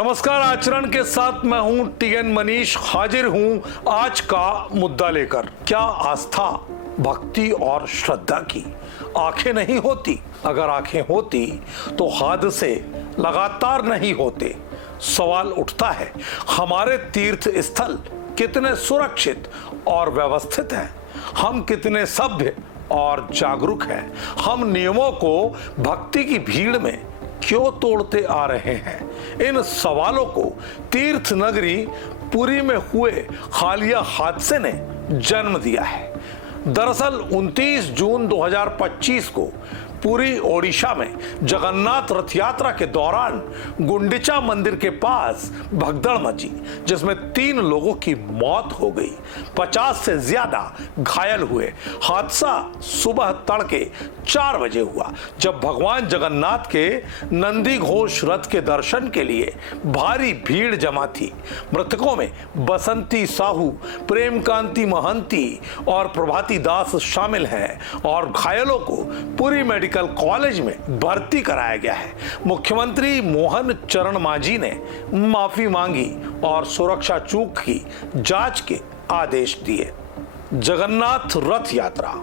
नमस्कार, आचरण के साथ मैं हूं टीएन मनीष, हाजिर हूं आज का मुद्दा लेकर। क्या आस्था, भक्ति और श्रद्धा की आंखें नहीं होती? अगर आंखें होती तो हादसे लगातार नहीं होते। सवाल उठता है, हमारे तीर्थ स्थल कितने सुरक्षित और व्यवस्थित हैं? हम कितने सभ्य और जागरूक हैं? हम नियमों को भक्ति की भीड़ में क्यों तोड़ते आ रहे हैं? इन सवालों को तीर्थ नगरी पुरी में हुए हालिया हादसे ने जन्म दिया है। दरअसल 29 जून 2025 को पुरी ओडिशा में जगन्नाथ रथ यात्रा के दौरान गुंडिचा मंदिर के पास भगदड़ मची, जिसमें 3 लोगों की मौत हो गई, 50 से ज्यादा घायल हुए। हादसा सुबह तड़के 4 बजे हुआ, जब भगवान जगन्नाथ के नंदी घोष रथ के दर्शन के लिए भारी भीड़ जमा थी। मृतकों में बसंती साहू, प्रेमकांति महंती और प्रभाती दास शामिल हैं और घायलों को पुरी मेडिकल कॉलेज में भर्ती कराया गया है। मुख्यमंत्री मोहन चरण मांझी ने माफी मांगी और सुरक्षा चूक की जांच के आदेश दिए। जगन्नाथ रथ यात्रा,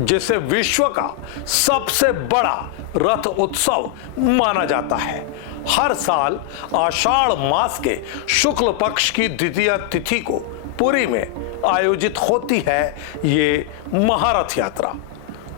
जिसे विश्व का सबसे बड़ा रथ उत्सव माना जाता है, हर साल आषाढ़ मास के शुक्ल पक्ष की द्वितीय तिथि को पुरी में आयोजित होती है। ये महारथ यात्रा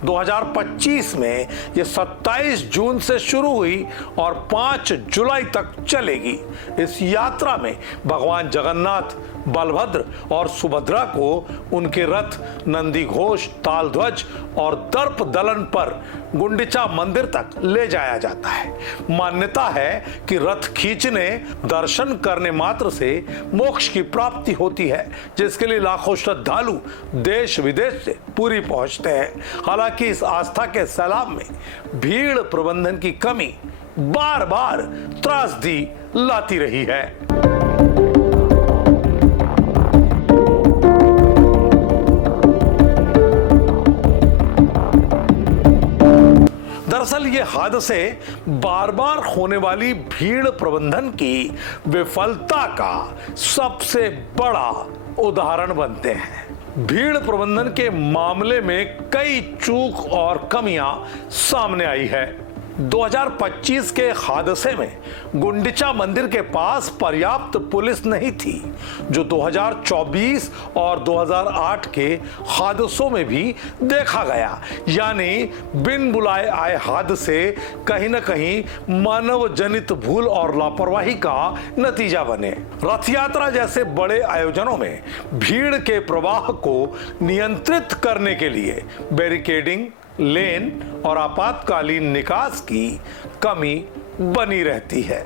2025 में ये 27 जून से शुरू हुई और 5 जुलाई तक चलेगी। इस यात्रा में भगवान जगन्नाथ, बलभद्र और सुभद्रा को उनके रथ नंदी घोष, तालध्वज और दर्प दलन पर गुंडिचा मंदिर तक ले जाया जाता है। मान्यता है कि रथ खींचने, दर्शन करने मात्र से मोक्ष की प्राप्ति होती है, जिसके लिए लाखों श्रद्धालु देश विदेश से पुरी पहुंचते हैं। हालांकि इस आस्था के सैलाब में भीड़ प्रबंधन की कमी बार बार त्रासदी लाती रही है। दरअसल ये हादसे बार बार होने वाली भीड़ प्रबंधन की विफलता का सबसे बड़ा उदाहरण बनते हैं। भीड़ प्रबंधन के मामले में कई चूक और कमियां सामने आई है। 2025 के हादसे में गुंडिचा मंदिर के पास पर्याप्त पुलिस नहीं थी, जो 2024 और 2008 के हादसों में भी देखा गया। यानी बिन बुलाए आए हादसे कहीं न कहीं मानव जनित भूल और लापरवाही का नतीजा बने। रथ यात्रा जैसे बड़े आयोजनों में भीड़ के प्रवाह को नियंत्रित करने के लिए बैरिकेडिंग, लेन और आपातकालीन निकास की कमी बनी रहती है।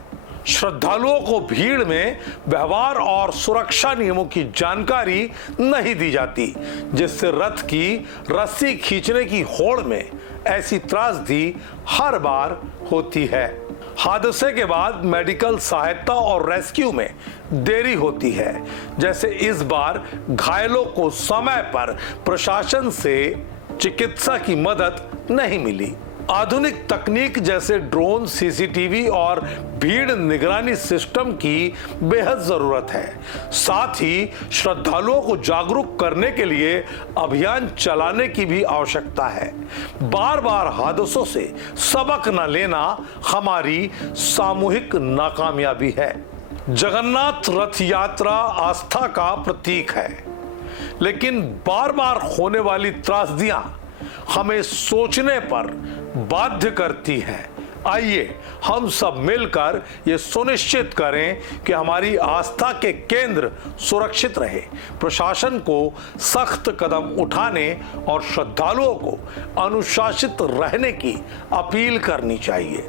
श्रद्धालुओं को भीड़ में व्यवहार और सुरक्षा नियमों की जानकारी नहीं दी जाती, जिससे रथ की रस्सी खींचने की होड़ में ऐसी त्रासदी हर बार होती है। हादसे के बाद मेडिकल सहायता और रेस्क्यू में देरी होती है। जैसे इस बार घायलों को समय पर प्रशासन से चिकित्सा की मदद नहीं मिली। आधुनिक तकनीक जैसे ड्रोन, सीसीटीवी और भीड़ निगरानी सिस्टम की बेहद जरूरत है। साथ ही श्रद्धालुओं को जागरूक करने के लिए अभियान चलाने की भी आवश्यकता है। बार बार हादसों से सबक न लेना हमारी सामूहिक नाकामयाबी है। जगन्नाथ रथ यात्रा आस्था का प्रतीक है, लेकिन बार बार होने वाली त्रासदियां हमें सोचने पर बाध्य करती हैं। आइए हम सब मिलकर ये सुनिश्चित करें कि हमारी आस्था के केंद्र सुरक्षित रहे। प्रशासन को सख्त कदम उठाने और श्रद्धालुओं को अनुशासित रहने की अपील करनी चाहिए।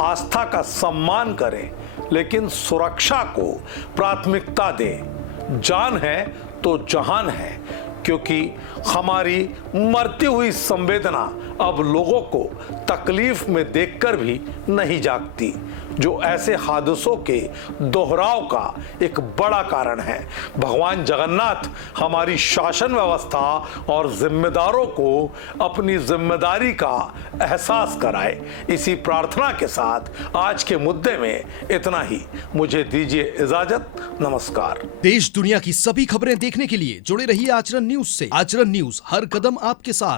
आस्था का सम्मान करें, लेकिन सुरक्षा को प्राथमिकता दें। जान है तो जहान है, क्योंकि हमारी मरती हुई संवेदना अब लोगों को तकलीफ में देखकर भी नहीं जागती, जो ऐसे हादसों के दोहराव का एक बड़ा कारण है। भगवान जगन्नाथ हमारी शासन व्यवस्था और जिम्मेदारों को अपनी जिम्मेदारी का एहसास कराए। इसी प्रार्थना के साथ आज के मुद्दे में इतना ही। मुझे दीजिए इजाजत। नमस्कार। देश दुनिया की सभी खबरें देखने के लिए जुड़े रहिए आचरण न्यूज से। आचरण न्यूज, हर कदम आपके साथ।